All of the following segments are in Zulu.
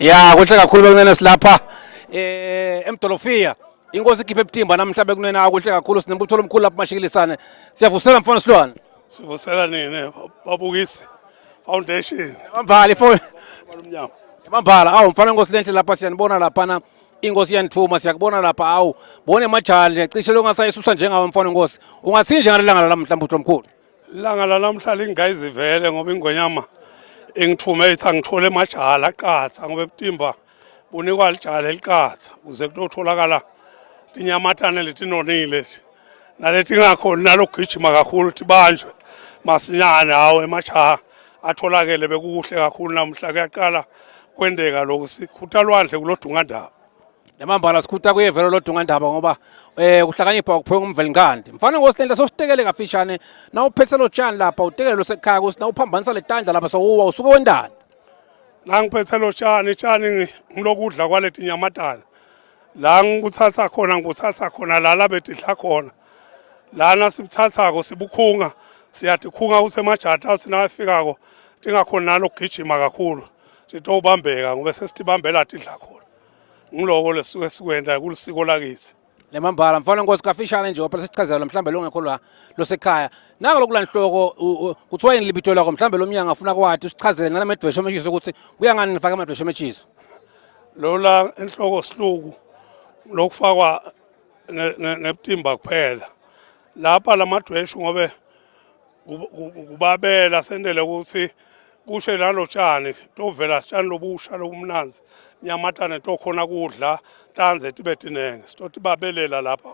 Ya kuhle kakhulu bekunene silapha eMdolofia. Inkosi ikhiphe ebutimba namhla bekunena kuhle kakhulu sinembutho omkhulu lapha mashikilisane. Siyavusela mfana Silwane. Sivusela nini babukisi foundation Mambhala ifoni. balumnyama. Mambhala awu mfana inkosi lenhle lapha siyanibona lapha na inkosi yanithuma siyakubona lapha awu bone majali cishe longasayisusa njengawe mfana inkosi. Ungathini nje ngalelanga lamhla mbutho omkhulu. Ilanga lanamhla lingayizivele ngoba ingonyama engithume ithi angithole emajala aqatha ngoba ebutimba bunikwa lijala eliqatha kuze kutotholakala tinyamatane letinonile nalethi ngakhona nalogijima kakhulu tibanjwe masinyane hawo emajaha atholakele bekuhle kakhulu namhla kuyaqala kwendeka lokhu sikhuthalwandle kulodungandaba. Lemambala sikhutha kuyevelo lodungandaba ngoba kuhlakanipha ukuphenga umvelingandi. Mfana ngosihlehla sositekele kafishane na uphethe lo tshani lapha utekele lo sekhaya kusi na uphambanisa le tandla lapha sowuwa usuke wendani. Nangiphethe lo tshani ngilokudla kwaleti nyamatana. La ngikuthatha khona la betidla khona. Lana sibuthathako sibukhunga siyatikhunga kusemajata sinafikako tingakhona nalo gijima kakhulu. Sitobambeka ngoba sesitibambela tidla khona. Ngiloko lesuke sikwenda kulisiko lakithi. Lemambala mfana ngosi kafishane nje phela sichazela mhlambe longekho la lo sekhaya. Naka lokulana inhloko kuthiwa yini libito lakho mhlambe lo mnyanga afuna kwathi usichazele ngalamedwesho emechiso ukuthi kuya ngani nifaka amadwesho emechiso. Lola enhloko siluku lokufakwa ngebutimba kuphela. Lapha lamadwesho ngobe kubabela sendele ukuthi kushe lalo tshani tovela tshani lobusha lobumnanzi nyamatane tokhona kudla tanze tibe tinenge sitoti babelela lapha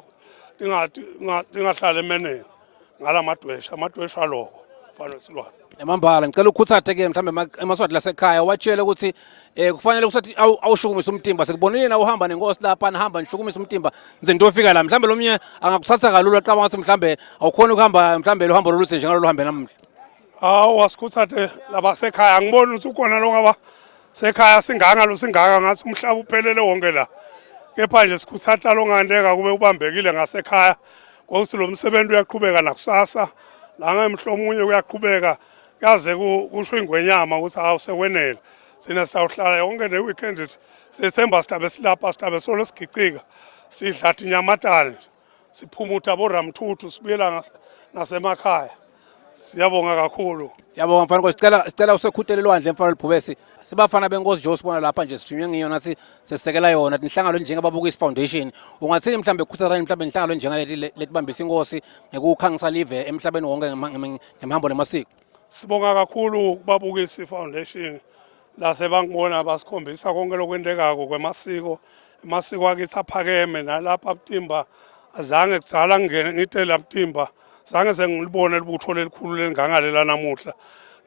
tingahlala emenene ngalamadwesho amadwesho aloko mfana Silwane. Lemambala ngicela ukukhuthathe ke mhlambe emaswati lasekhaya watshele ukuthi kufanele ukuthi awushukumise umtimba sekubonile na uhamba nenkosi lapha nahamba nishukumisa umtimba nze ndofika la mhlambe lomnye angakuthatha kalula qaba ukuthi mhlambe awukhona ukuhamba mhlambe lo hambo loluthe njengalo lo hambe namhla. Hawu wasikhuthathe labasekhaya ngibona ukuthi ukhona lo ngaba sekhaya singanga ngathi umhlaba uphelele wonke la. Kepha nje sikhuthatha lo ngandeka kube ubambekile ngasekhaya ngokuthi lo msebenzi uyaqhubeka nakusasa la ngemhlomunye uyaqhubeka kaze kusho ingwenyama ukuthi hawu sekwenele sina sawuhlala yonke le weekend sithemba sitabe silapha sitabe solo sigicika sidla inyamatane siphumutha boramthuthu sibuyela nasemakhaya. Siyabonga kakhulu. Siyabonga mfana Nkosi sicela usekhutele lwandle mfana Lubhubesi. Sibafana benkosi nje usibona lapha nje sithunywe ngiyona sisekela yona inhlangano njengababukisi foundation. Ungathini mhlambe ukukhuthaza mhlambe inhlangano njengaleti letibambisa inkosi ngekukhangisa live emhlabeni wonke ngemhambo nemasiko. Sibonga kakhulu kubabukisi foundation la sebangibona basikhombisa konke lokwendekako kwemasiko amasiko akithi aphakeme nalapha ebutimba azange kudzala ngene ngitela ebutimba zange sengilibone libutho lelikhulu lengangale namuhla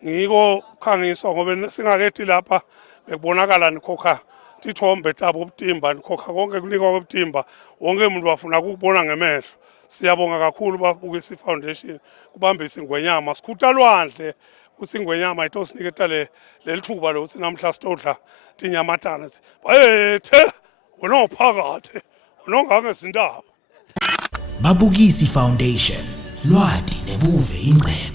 ngiko khangiswa ngoba singakethi lapha bekubonakala nikhokha tithombe tabo obutimba nikhokha konke kunikwa kwebutimba wonke umuntu wafuna ukubona ngemehlo. Siyabonga kakhulu babukisi foundation kubambisa ingwenyama sikhuthalwandle ukuthi ingwenyama itosinike lelithuba lokuthi namhla sitodla tinyamatane bayethe wena uphakathi unongake izindaba. Babukisi Foundation lwadi nebuve ingcebo.